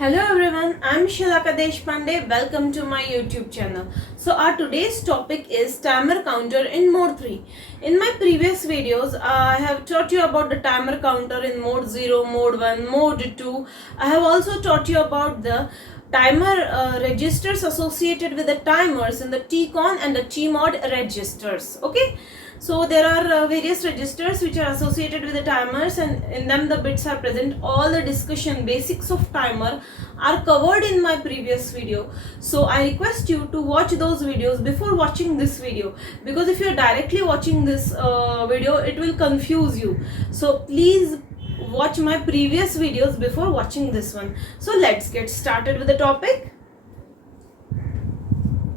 Hello everyone, I'm Shilaka Deshpande. Welcome to my YouTube channel. So our today's topic is timer counter in mode 3. In my previous videos, I have taught you about the timer counter in mode 0, mode 1, mode 2. I have also taught you about the timer registers associated with the timers in the TCON and the TMOD registers. Okay. So there are various registers which are associated with the timers, and in them the bits are present. All the discussion basics of timer are covered in my previous video. So I request you to watch those videos before watching this video, because if you are directly watching this video, it will confuse you. So please watch my previous videos before watching this one. So let's get started with the topic.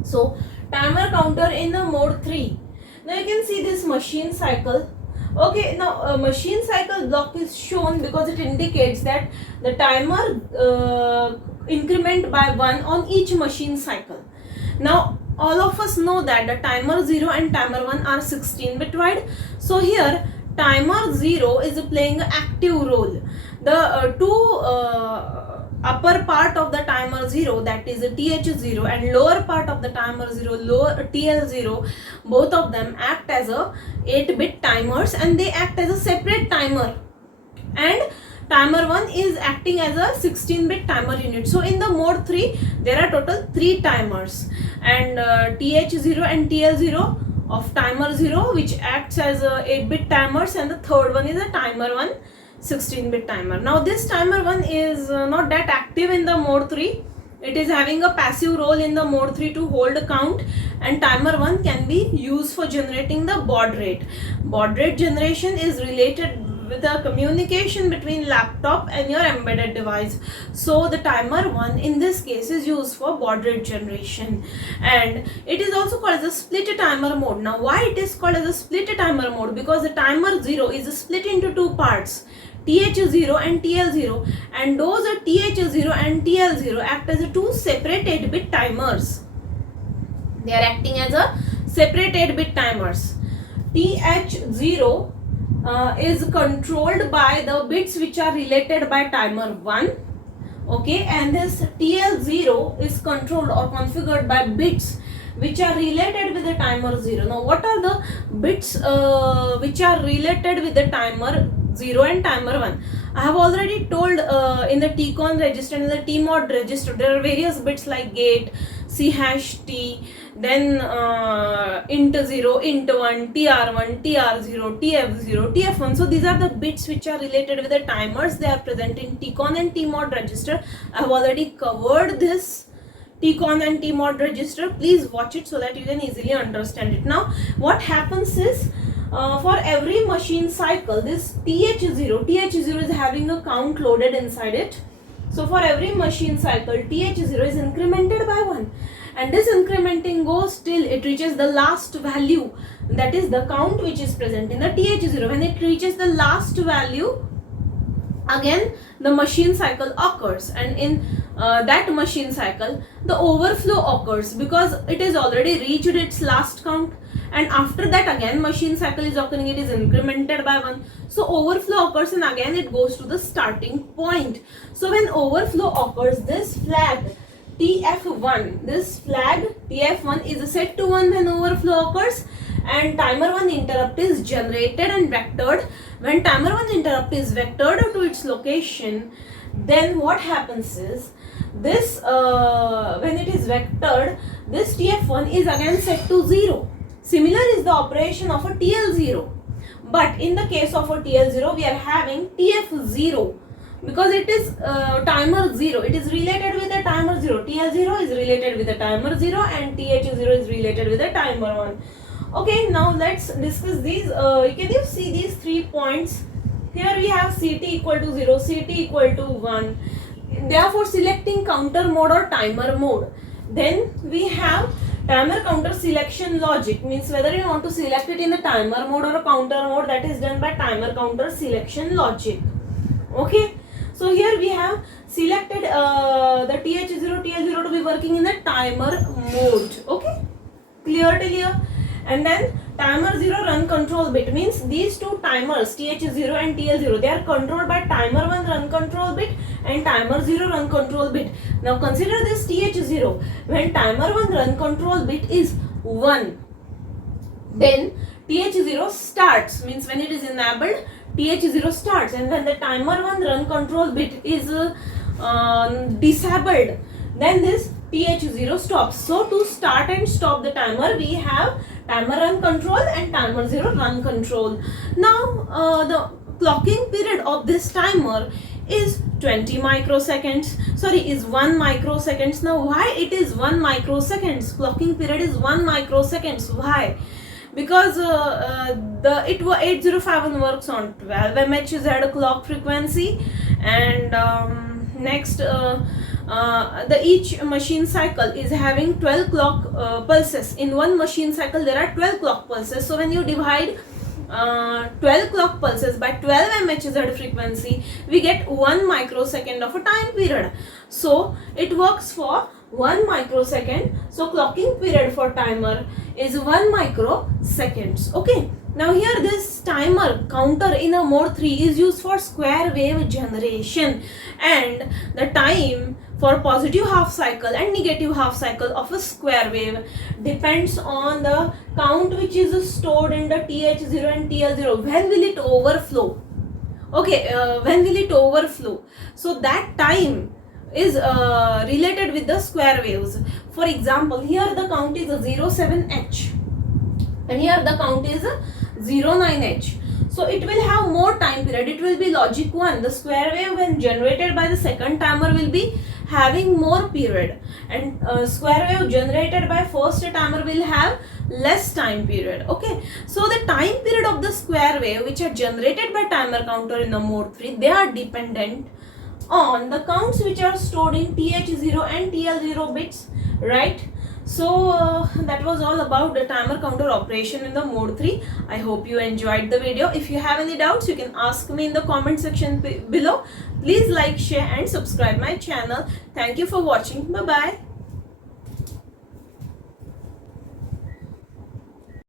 So timer counter in the mode 3. Now you can see this machine cycle. Okay, now a machine cycle block is shown because it indicates that the timer increment by 1 on each machine cycle. Now all of us know that the timer 0 and timer 1 are 16-bit wide. So here timer 0 is playing an active role. The upper part of the timer 0, that is a TH0, and lower part of the timer 0, lower TL0, both of them act as a 8-bit timers, and they act as a separate timer, and timer 1 is acting as a 16-bit timer unit. So in the mode 3 there are total 3 timers, and TH0 and TL0 of timer 0, which acts as a 8-bit timers, and the third one is a timer 1, 16-bit timer. Now this timer 1 is not that active in the mode 3. It is having a passive role in the mode 3 to hold a count, and timer 1 can be used for generating the baud rate. Baud rate generation is related with the communication between laptop and your embedded device. So the timer 1 in this case is used for baud rate generation, and it is also called as a split timer mode. Now why it is called as a split timer mode? Because the timer 0 is split into 2 parts, TH0 and TL0, and those are TH0 and TL0 act as 2 separate 8-bit timers. They are acting as a separate 8-bit timers. TH0 is controlled by the bits which are related by timer 1. Okay, and this TL0 is controlled or configured by bits which are related with the timer 0. Now what are the bits which are related with the timer 0 and timer 1? I have already told in the TCON register and the TMOD register there are various bits like gate, C#T, then int0, int1, tr1, tr0, tf0, tf1. So these are the bits which are related with the timers. They are present in TCON and TMOD register. I have already covered this TCON and TMOD register. Please watch it so that you can easily understand it. Now what happens is, for every machine cycle, this TH0 is having a count loaded inside it. So for every machine cycle, TH0 is incremented by 1, and this incrementing goes till it reaches the last value, that is the count which is present in the TH0. When it reaches the last value, again the machine cycle occurs, and in that machine cycle the overflow occurs because it is already reached its last count, and after that again machine cycle is occurring, it is incremented by 1. So overflow occurs and again it goes to the starting point. So when overflow occurs, this flag TF1, this flag TF1 is set to 1 when overflow occurs, and timer 1 interrupt is generated and vectored. When timer 1 interrupt is vectored to its location, then what happens is, this when it is vectored, this TF1 is again set to 0. Similar is the operation of a TL0, but in the case of a TL0 we are having TF0 because it is timer 0. It is related with the timer 0. TL0 is related with the timer 0 and TH0 is related with the timer 1. Okay, now let's discuss these. Can you see these 3 points? Here we have CT equal to 0, CT equal to 1. Therefore selecting counter mode or timer mode. Then we have timer counter selection logic, means whether you want to select it in the timer mode or a counter mode, that is done by timer counter selection logic. Okay, so here we have selected the TH0, TL0 to be working in the timer mode. Okay, clear till here? And then timer 0 run control bit means these two timers TH0 and TL0, they are controlled by timer 1 run control bit and timer 0 run control bit. Now consider this TH0. When timer 1 run control bit is 1, then TH0 starts, means when it is enabled, TH0 starts, and when the timer 1 run control bit is disabled, then this TH0 stops. So to start and stop the timer, we have timer run control and timer 0 run control. Now the clocking period of this timer is 20 microseconds, sorry, is 1 microseconds. Now why it is 1 microseconds? Clocking period is 1 microseconds. Why? Because the 8051 works on 12 MHz clock frequency, and next the each machine cycle is having 12 clock pulses. In one machine cycle there are 12 clock pulses. So when you divide 12 clock pulses by 12 MHz frequency, we get 1 microsecond of a time period. So it works for 1 microsecond. So clocking period for timer is 1 microseconds. Okay. Now here this timer counter in a mode 3 is used for square wave generation, and the time for positive half cycle and negative half cycle of a square wave depends on the count which is stored in the TH0 and TL0. When will it overflow? Okay, when will it overflow? So that time is related with the square waves. For example, here the count is 07H and here the count is 09H. So it will have more time period. It will be logic 1. The square wave when generated by the second timer will be having more period, and square wave generated by first timer will have less time period. Okay, so the time period of the square wave which are generated by timer counter in the mode 3, they are dependent on the counts which are stored in TH0 and TL0 bits, right? So that was all about the timer counter operation in the mode 3. I hope you enjoyed the video. If you have any doubts, you can ask me in the comment section below. Please like, share and subscribe my channel. Thank you for watching. Bye bye.